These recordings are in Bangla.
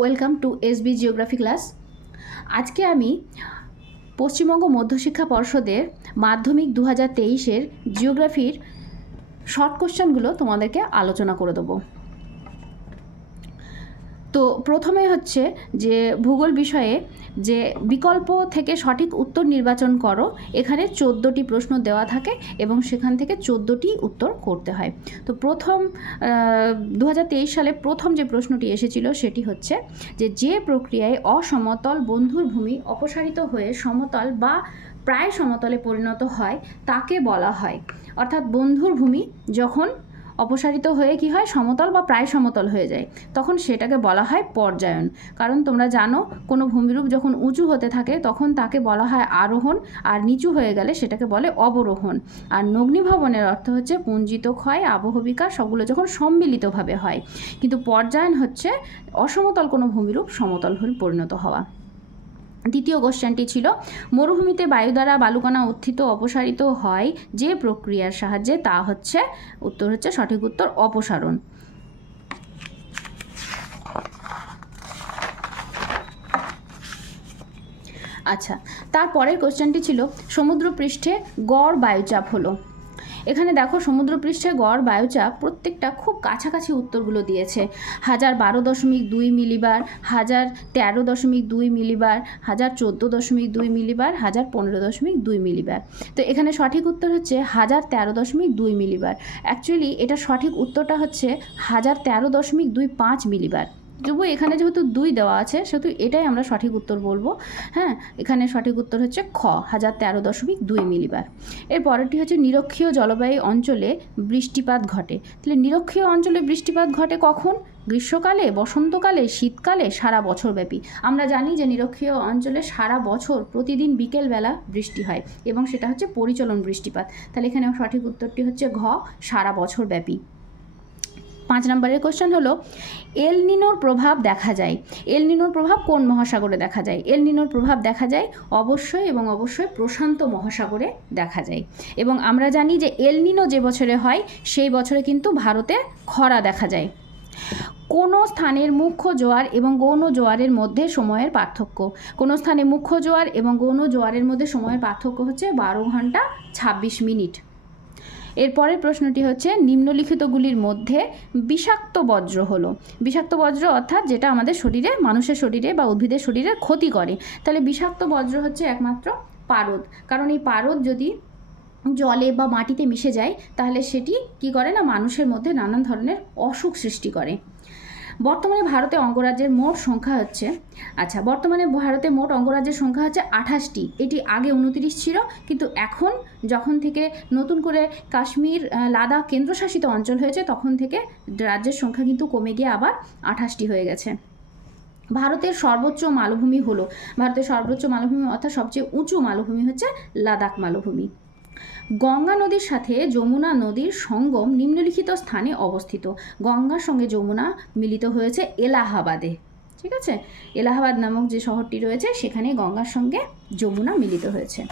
Welcome to SB geography class. আজকে আমি পশ্চিমবঙ্গ মধ্যশিক্ষা পর্ষদের মাধ্যমিক 2023-এর জিওগ্রাফির শর্ট কোশ্চেনগুলো তোমাদেরকে আলোচনা করে দেবো। তো প্রথমে হচ্ছে যে ভূগোল বিষয়ে যে বিকল্প থেকে সঠিক উত্তর নির্বাচন করো, এখানে 14টি প্রশ্ন দেওয়া থাকে এবং সেখান থেকে 14টি উত্তর করতে হয়। তো প্রথম 2023 সালে প্রথম যে প্রশ্নটি এসেছিল সেটি হচ্ছে যে প্রক্রিয়ায় অসমতল বন্ধুর ভূমি অপসারিত হয়ে সমতল বা প্রায় সমতলে পরিণত হয় তাকে বলা হয়, অর্থাৎ বন্ধুর ভূমি যখন অপসারিত হয়ে কি হয়, সমতল বা প্রায় সমতল হয়ে যায়, তখন সেটাকে বলা হয় পর্যায়ন। কারণ তোমরা জানো কোনো ভূমিরূপ যখন উঁচু হতে থাকে তখন তাকে বলা হয় আরোহণ, আর নিচু হয়ে গেলে সেটাকে বলে অবরোহণ। আর নগ্নীভবনের অর্থ হচ্ছে পুঞ্জিত ক্ষয়, আবহ বিকাশ, সবগুলো যখন সম্মিলিতভাবে হয়। কিন্তু পর্যায়ন হচ্ছে অসমতল কোনো ভূমিরূপ সমতল হয়ে পরিণত হওয়া। দ্বিতীয় কোশ্চেনটি ছিল মরুভূমিতে বায়ু দ্বারা বালুকণা উত্থিত অপসারিত হয় যে প্রক্রিয়ার সাহায্যে, তা হচ্ছে উত্তর হচ্ছে সঠিক উত্তর অপসারণ। আচ্ছা, তারপরের কোশ্চেনটি ছিল সমুদ্রপৃষ্ঠে গড় বায়ুচাপ হলো। এখানে দেখো সমুদ্রপৃষ্ঠে গড় বায়ুচাপ প্রত্যেকটা খুব কাছাকাছি উত্তরগুলো দিয়েছে। 1012.2 মিলিবার, 1013.2 মিলিবার, 1014.2 মিলিবার, 1015.2 মিলিবার। তো এখানে সঠিক উত্তর হচ্ছে 1013.2 মিলিবার। অ্যাকচুয়ালি এটা সঠিক উত্তরটা হচ্ছে 1013.25 মিলিবার। তবু এখানে যেহেতু 2 দেওয়া আছে সেহেতু এটাই আমরা সঠিক উত্তর বলবো। হ্যাঁ, এখানে সঠিক উত্তর হচ্ছে খ, 1013.2 মিলিবার। এর পরেরটি হচ্ছে নিরক্ষীয় জলবায়ু অঞ্চলে বৃষ্টিপাত ঘটে। তাহলে নিরক্ষীয় অঞ্চলে বৃষ্টিপাত ঘটে কখন? গ্রীষ্মকালে, বসন্তকালে, শীতকালে, সারা বছর ব্যাপী। আমরা জানি যে নিরক্ষীয় অঞ্চলে সারা বছর প্রতিদিন বিকেলবেলা বৃষ্টি হয় এবং সেটা হচ্ছে পরিচলন বৃষ্টিপাত। তাহলে এখানে সঠিক উত্তরটি হচ্ছে ঘ, সারা বছর ব্যাপী। 5 নম্বরের কোশ্চেন হলো এল নিনোর প্রভাব দেখা যায়। এল নিনোর প্রভাব কোন মহাসাগরে দেখা যায়? এল নিনোর প্রভাব দেখা যায় অবশ্যই প্রশান্ত মহাসাগরে দেখা যায়। এবং আমরা জানি যে এল নিনো যে বছরে হয় সেই বছরে কিন্তু ভারতে খরা দেখা যায়। কোনো স্থানের মুখ্য জোয়ার এবং গৌণ জোয়ারের মধ্যে সময়ের পার্থক্য। কোনো স্থানে মুখ্য জোয়ার এবং গৌণ জোয়ারের মধ্যে সময়ের পার্থক্য হচ্ছে 12 ঘন্টা 26 মিনিট। এরপরের প্রশ্নটি হচ্ছে নিম্নলিখিতগুলির মধ্যে বিষাক্ত বজ্র হলো। বিষাক্ত বজ্র অর্থাৎ যেটা আমাদের শরীরে, মানুষের শরীরে বা উদ্ভিদের শরীরে ক্ষতি করে। তাহলে বিষাক্ত বজ্র হচ্ছে একমাত্র পারদ। কারণ এই পারদ যদি জলে বা মাটিতে মিশে যায় তাহলে সেটি কি করে না, মানুষের মধ্যে নানান ধরনের অসুখ সৃষ্টি করে। বর্তমানে ভারতে অঙ্গরাজ্যের মোট সংখ্যা হচ্ছে, বর্তমানে ভারতে মোট অঙ্গরাজ্যের সংখ্যা হচ্ছে 28টি। এটি আগে 29 ছিল, কিন্তু এখন যখন থেকে নতুন করে কাশ্মীর, লাদাখ কেন্দ্রশাসিত অঞ্চল হয়েছে তখন থেকে রাজ্যের সংখ্যা কিন্তু কমে গিয়ে আবার 28টি হয়ে গেছে। ভারতের সর্বোচ্চ মালভূমি হলো, ভারতের সর্বোচ্চ মালভূমি অর্থাৎ সবচেয়ে উঁচু মালভূমি হচ্ছে লাদাখ মালভূমি। গঙ্গা নদীর সাথে যমুনা নদীর সঙ্গম নিম্নলিখিত স্থানে অবস্থিত। গঙ্গার সঙ্গে যমুনা মিলিত হয়েছে এলাহাবাদে। ঠিক আছে, এলাহাবাদ নামক যে শহরটি রয়েছে সেখানে গঙ্গার সঙ্গে যমুনা মিলিত হয়েছে।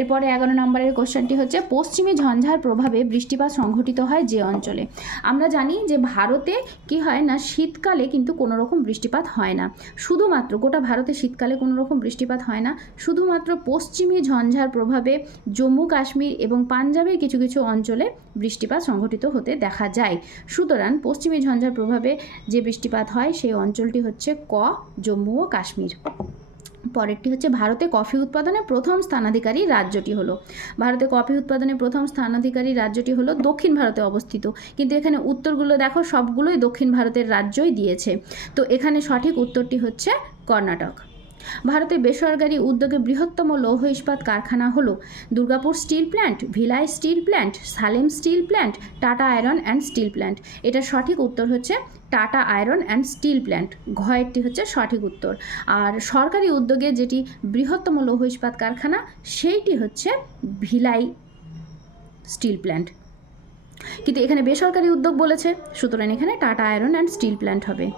এরপরে 11 নম্বরের কোশ্চেনটি হচ্ছে পশ্চিমী ঝঞ্ঝার প্রভাবে বৃষ্টিপাত সংঘটিত হয় যে অঞ্চলে। আমরা জানি যে ভারতে কি হয় না, শীতকালে কিন্তু কোনো রকম বৃষ্টিপাত হয় না। শুধুমাত্র গোটা ভারতে শীতকালে কোনো রকম বৃষ্টিপাত হয় না, শুধুমাত্র পশ্চিমী ঝঞ্ঝার প্রভাবে জম্মু কাশ্মীর এবং পাঞ্জাবের কিছু কিছু অঞ্চলে বৃষ্টিপাত সংঘটিত হতে দেখা যায়। সুতরাং পশ্চিমী ঝঞ্ঝার প্রভাবে যে বৃষ্টিপাত হয় সেই অঞ্চলটি হচ্ছে ক, জম্মু ও কাশ্মীর। পরেরটি হচ্ছে ভারতে কফি উৎপাদনে প্রথম স্থানাধিকারী রাজ্যটি হলো। ভারতে কফি উৎপাদনে প্রথম স্থানাধিকারী রাজ্যটি হলো দক্ষিণ ভারতে অবস্থিত, কিন্তু এখানে উত্তরগুলো দেখো সবগুলোই দক্ষিণ ভারতের রাজ্যই দিয়েছে। তো এখানে সঠিক উত্তরটি হচ্ছে কর্ণাটক। ভারতে বেসরকারি উদ্যোগে বৃহত্তম লৌহ ইস্পাত কারখানা হলো Durgapur steel plant, Bhilai steel plant, Salem steel plant, Tata iron and steel plant. এটা সঠিক উত্তর হচ্ছে Tata iron and steel plant, ঘয়েরটি হচ্ছে সঠিক উত্তর। আর সরকারি উদ্যোগে যেটি বৃহত্তম লৌহ ইস্পাত কারখানা সেইটি হচ্ছে ভিলাই স্টিল প্ল্যান্ট, কিন্তু এখানে বেসরকারি উদ্যোগ বলেছে, সুতরাং এখানে tata iron and steel plant হবে।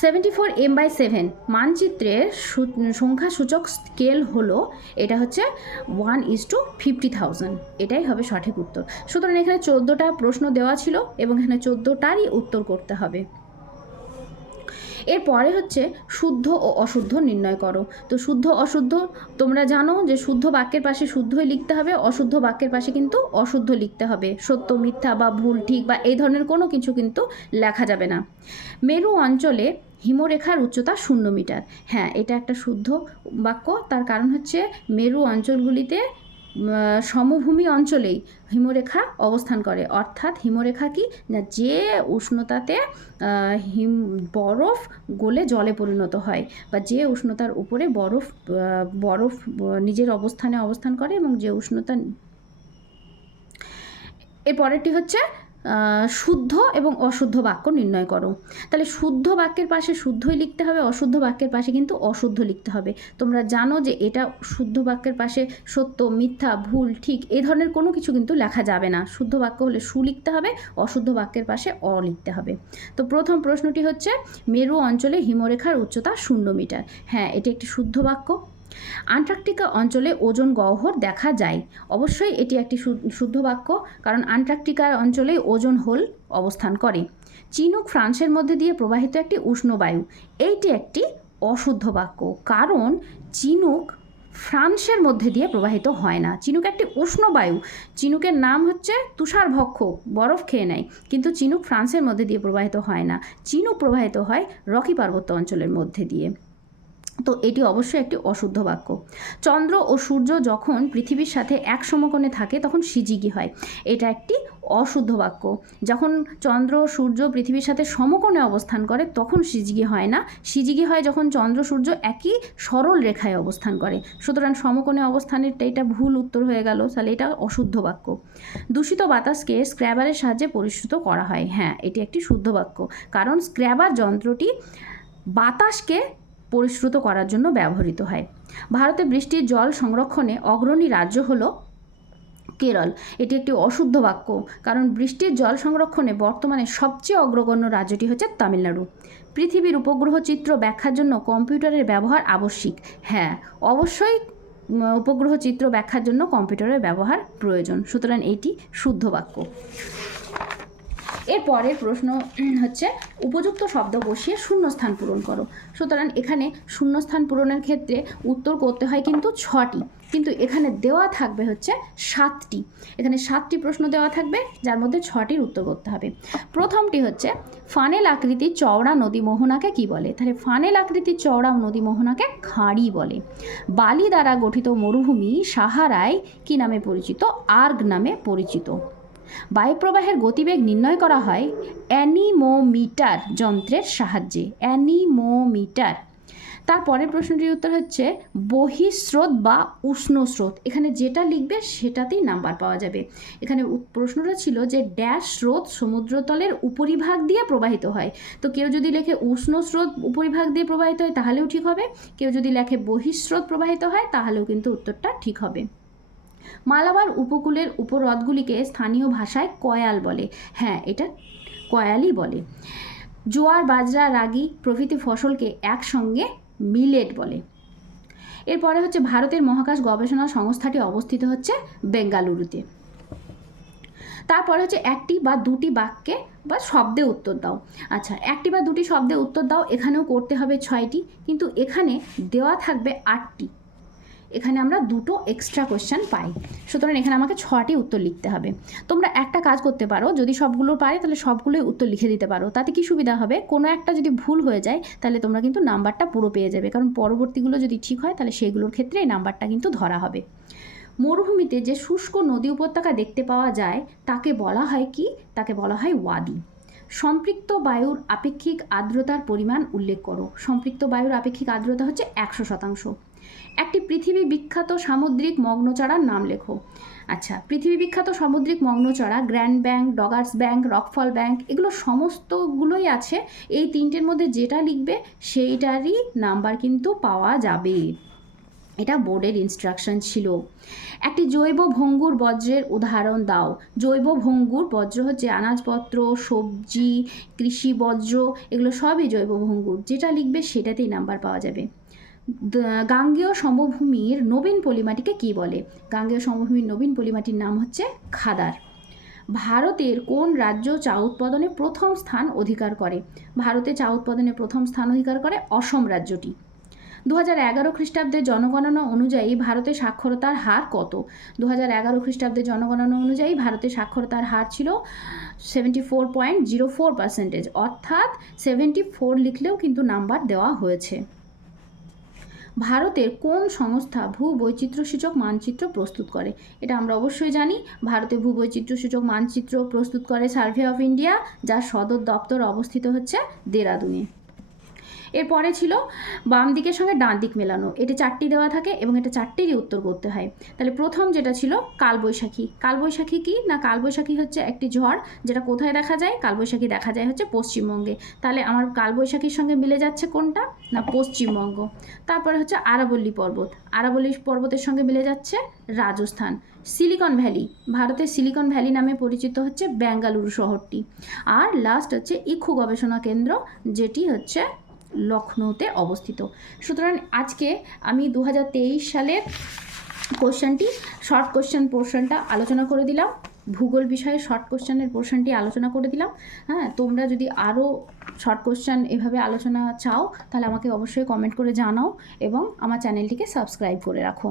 74 m/7 মানচিত্রের সংখ্যাসূচক স্কেল হলো, এটা হচ্ছে 1:50,000। এটাই হবে সঠিক উত্তর। সুতরাং এখানে 14টা প্রশ্ন দেওয়া ছিল এবং এখানে 14টারই উত্তর করতে হবে। এরপরে হচ্ছে শুদ্ধ ও অশুদ্ধ নির্ণয় করো। তো শুদ্ধ অশুদ্ধ তোমরা জানো যে শুদ্ধ বাক্যের পাশে শুদ্ধই লিখতে হবে, অশুদ্ধ বাক্যের পাশে কিন্তু অশুদ্ধ লিখতে হবে। সত্য মিথ্যা বা ভুল ঠিক বা এই ধরনের কোনো কিছু কিন্তু লেখা যাবে না। মেরু অঞ্চলে হিমরেখার উচ্চতা 0 মিটার। হ্যাঁ, এটা একটা শুদ্ধ বাক্য। তার কারণ হচ্ছে মেরু অঞ্চলগুলিতে সমভূমি অঞ্চলেই হিমরেখা অবস্থান করে, অর্থাৎ হিমরেখা কি না, যে উষ্ণতাতে বরফ গলে জলে পরিণত হয় বা যে উষ্ণতার উপরে বরফ নিজের অবস্থানে অবস্থান করে এবং যে উষ্ণতা। এর পরেরটি হচ্ছে শুদ্ধ এবং অশুদ্ধ বাক্য নির্ণয় করো। তাহলে শুদ্ধ বাক্যের পাশে শুদ্ধই লিখতে হবে, অশুদ্ধ বাক্যের পাশে কিন্তু অশুদ্ধ লিখতে হবে। তোমরা জানো যে এটা শুদ্ধ বাক্যের পাশে সত্য মিথ্যা ভুল ঠিক এই ধরনের কোনো কিছু কিন্তু লেখা যাবে না। শুদ্ধ বাক্য হলে সু লিখতে হবে, অশুদ্ধ বাক্যের পাশে অ লিখতে হবে। তো প্রথম প্রশ্নটি হচ্ছে মেরু অঞ্চলে হিমরেখার উচ্চতা 0 মিটার। হ্যাঁ, এটি একটি শুদ্ধ বাক্য। আন্টার্কটিকা অঞ্চলে ওজন গহ্বর দেখা যায়। অবশ্যই এটি একটি শুদ্ধ বাক্য, কারণ আন্টার্কটিকার অঞ্চলেই ওজন হোল অবস্থান করে। চিনুক ফ্রান্সের মধ্যে দিয়ে প্রবাহিত একটি উষ্ণ বায়ু। এইটি একটি অশুদ্ধ বাক্য, কারণ চিনুক ফ্রান্সের মধ্যে দিয়ে প্রবাহিত হয় না। চিনুক একটি উষ্ণ বায়ু। চিনুকের নাম হচ্ছে তুষারভক্ষক, বরফ খেয়ে নেয়, কিন্তু চিনুক ফ্রান্সের মধ্যে দিয়ে প্রবাহিত হয় না। চিনুক প্রবাহিত হয় রকি পার্বত্য অঞ্চলের মধ্যে দিয়ে। তো এটি অবশ্যই একটি অশুদ্ধ বাক্য। চন্দ্র ও সূর্য যখন পৃথিবীর সাথে এক সমকোণে থাকে তখন সিজিগি হয়। এটা একটি অশুদ্ধ বাক্য। যখন চন্দ্র সূর্য পৃথিবীর সাথে সমকোণে অবস্থান করে তখন সিজিগি হয় না। সিজিগি হয় যখন চন্দ্র সূর্য একই সরল রেখায় অবস্থান করে। সুতরাং সমকোণে অবস্থানের এটা ভুল উত্তর হয়ে গেল, তাহলে এটা অশুদ্ধ বাক্য। দূষিত বাতাসকে স্ক্র্যাবারের সাহায্যে পরিশ্রুত করা হয়। হ্যাঁ, এটি একটি শুদ্ধ বাক্য, কারণ স্ক্র্যাবার যন্ত্রটি বাতাসকে পরিশ্রুত করার জন্য ব্যবহৃত হয়। ভারতে বৃষ্টির জল সংরক্ষণে অগ্রণী রাজ্য হলো কেরল। এটি একটি অশুদ্ধ বাক্য, কারণ বৃষ্টির জল সংরক্ষণে বর্তমানে সবচেয়ে অগ্রগণ্য রাজ্যটি হচ্ছে তামিলনাড়ু। পৃথিবীর উপগ্রহ চিত্র ব্যাখ্যার জন্য কম্পিউটারের ব্যবহার আবশ্যিক। হ্যাঁ, অবশ্যই উপগ্রহ চিত্র ব্যাখ্যার জন্য কম্পিউটারের ব্যবহার প্রয়োজন। সুতরাং এটি শুদ্ধ বাক্য। এর পরের প্রশ্ন হচ্ছে উপযুক্ত শব্দ বসিয়ে শূন্যস্থান পূরণ করো। সুতরাং এখানে শূন্যস্থান পূরণের ক্ষেত্রে উত্তর করতে হয় কিন্তু 6টি, কিন্তু এখানে দেওয়া থাকবে হচ্ছে 7টি। এখানে 7টি প্রশ্ন দেওয়া থাকবে, যার মধ্যে 6টির উত্তর করতে হবে। প্রথমটি হচ্ছে ফানেল আকৃতির চওড়া নদী মোহনাকে কি বলে? তাহলে ফানেল আকৃতির চওড়া নদী মোহনাকে খাঁড়ি বলে। বালি দ্বারা গঠিত মরুভূমি সাহারায় কি নামে পরিচিত? আর্গ নামে পরিচিত। বায়ুপ্রবাহের গতিবেগ নির্ণয় করা হয় অ্যানিমোমিটার যন্ত্রের সাহায্যে। অ্যানিমোমিটার। তারপরের প্রশ্নটির উত্তর হচ্ছে বহিঃস্রোত বা উষ্ণ স্রোত। এখানে যেটা লিখবে সেটাতেই নাম্বার পাওয়া যাবে। এখানে প্রশ্নটা ছিল যে ড্যাশ স্রোত সমুদ্রতলের উপরিভাগ দিয়ে প্রবাহিত হয়। তো কেউ যদি লেখে উষ্ণ স্রোত উপরিভাগ দিয়ে প্রবাহিত হয় তাহলেও ঠিক হবে, কেউ যদি লেখে বহিঃস্রোত প্রবাহিত হয় তাহলেও কিন্তু উত্তরটা ঠিক হবে। মালাবার উপকূলের উপহ্রদগুলিকে স্থানীয় ভাষায় কয়াল বলে। হ্যাঁ, এটা কয়ালই বলে। জোয়ার বাজরা রাগি প্রভৃতি ফসলকে একসঙ্গে মিলেট বলে। এরপরে হচ্ছে ভারতের মহাকাশ গবেষণা সংস্থাটি অবস্থিত হচ্ছে বেঙ্গালুরুতে। তারপরে হচ্ছে একটি বা দুটি বাক্যে বা শব্দে উত্তর দাও। আচ্ছা, একটি বা দুটি শব্দে উত্তর দাও, এখানেও করতে হবে 6টি, কিন্তু এখানে দেওয়া থাকবে 8টি। এখানে আমরা দুটো এক্সট্রা কোয়েশ্চেন পাই। সুতরাং এখানে আমাকে 6টি উত্তর লিখতে হবে। তোমরা একটা কাজ করতে পারো, যদি সবগুলো পারে তাহলে সবগুলোই উত্তর লিখে দিতে পারো। তাতে কি সুবিধা হবে, কোনো একটা যদি ভুল হয়ে যায় তাহলে তোমরা কিন্তু নাম্বারটা পুরো পেয়ে যাবে, কারণ পরবর্তীগুলো যদি ঠিক হয় তাহলে সেগুলোর ক্ষেত্রে এই নাম্বারটা কিন্তু ধরা হবে। মরুভূমিতে যে শুষ্ক নদী উপত্যকা দেখতে পাওয়া যায় তাকে বলা হয় কি? তাকে বলা হয় ওয়াদি। সম্পৃক্ত বায়ুর আপেক্ষিক আর্দ্রতার পরিমাণ উল্লেখ করো। সম্পৃক্ত বায়ুর আপেক্ষিক আর্দ্রতা হচ্ছে 100%। একটি পৃথিবী বিখ্যাত সামুদ্রিক মগ্নচড়ার নাম লেখো। আচ্ছা, পৃথিবী বিখ্যাত সামুদ্রিক মগ্নচড়া Grand Bank, Doggers Bank, Rockfall Bank, এগুলো সমস্তগুলোই আছে। এই তিনটের মধ্যে যেটা লিখবে সেইটারই নাম্বার কিন্তু পাওয়া যাবে। এটা বোর্ডের ইনস্ট্রাকশন ছিল। একটি জৈব ভঙ্গুর বজ্রের উদাহরণ দাও। জৈব ভঙ্গুর বজ্র হচ্ছে আনাজপত্র, সবজি, কৃষি বজ্র, এগুলো সবই জৈব ভঙ্গুর। যেটা লিখবে সেটাতেই নাম্বার পাওয়া যাবে। গাঙ্গেয় সমভূমির নবীন পলিমাটিকে কি বলে? গাঙ্গেয় সমভূমির নবীন পলিমাটির নাম হচ্ছে খাদার। ভারতের কোন রাজ্য চা উৎপাদনে প্রথম স্থান অধিকার করে? ভারতে চা উৎপাদনে প্রথম স্থান অধিকার করে অসম রাজ্যটি। 2011 খ্রিস্টাব্দের জনগণনা অনুযায়ী ভারতের সাক্ষরতার হার কত? 2011 খ্রিস্টাব্দের জনগণনা অনুযায়ী ভারতের সাক্ষরতার হার ছিল 74.04%, অর্থাৎ 74 লিখলেও কিন্তু নাম্বার দেওয়া হয়েছে। ভারতের কোন সংস্থা ভূবৈচিত্র্যসূচক মানচিত্র প্রস্তুত করে? এটা আমরা অবশ্যই জানি, ভারতে ভূবৈচিত্র্যসূচক মানচিত্র প্রস্তুত করে সার্ভে অফ ইন্ডিয়া, যার সদর দপ্তর অবস্থিত হচ্ছে দেরাদুনে। এরপরে ছিল বাম দিকের সঙ্গে ডান দিক মেলানো। এটা 4টি দেওয়া থাকে এবং এটা 4টিরই উত্তর করতে হয়। তাহলে প্রথম যেটা ছিল কালবৈশাখী। কালবৈশাখী কি না, কালবৈশাখী হচ্ছে একটি ঝড়, যেটা কোথায় দেখা যায়? কালবৈশাখী দেখা যায় হচ্ছে পশ্চিমবঙ্গে। তাহলে আমার কালবৈশাখীর সঙ্গে মিলে যাচ্ছে কোনটা? না পশ্চিমবঙ্গ। তারপরে হচ্ছে আরাবল্লী পর্বত। আরাবল্লী পর্বতের সঙ্গে মিলে যাচ্ছে রাজস্থান। সিলিকন ভ্যালি, ভারতের সিলিকন ভ্যালি নামে পরিচিত হচ্ছে বেঙ্গালুরু শহরটি। আর লাস্ট হচ্ছে ইক্ষু গবেষণা কেন্দ্র, যেটি হচ্ছে লখনৌতে অবস্থিত। সুতরাং আজকে আমি 2023 সালের কোশ্চেনটি, শর্ট কোশ্চেন পোর্শনটা আলোচনা করে দিলাম। ভূগোল বিষয়ে শর্ট কোশ্চেনের পোর্শনটি আলোচনা করে দিলাম। হ্যাঁ, তোমরা যদি আরও শর্ট কোশ্চেন এভাবে আলোচনা চাও তাহলে আমাকে অবশ্যই কমেন্ট করে জানাও এবং আমার চ্যানেলটিকে সাবস্ক্রাইব করে রাখো।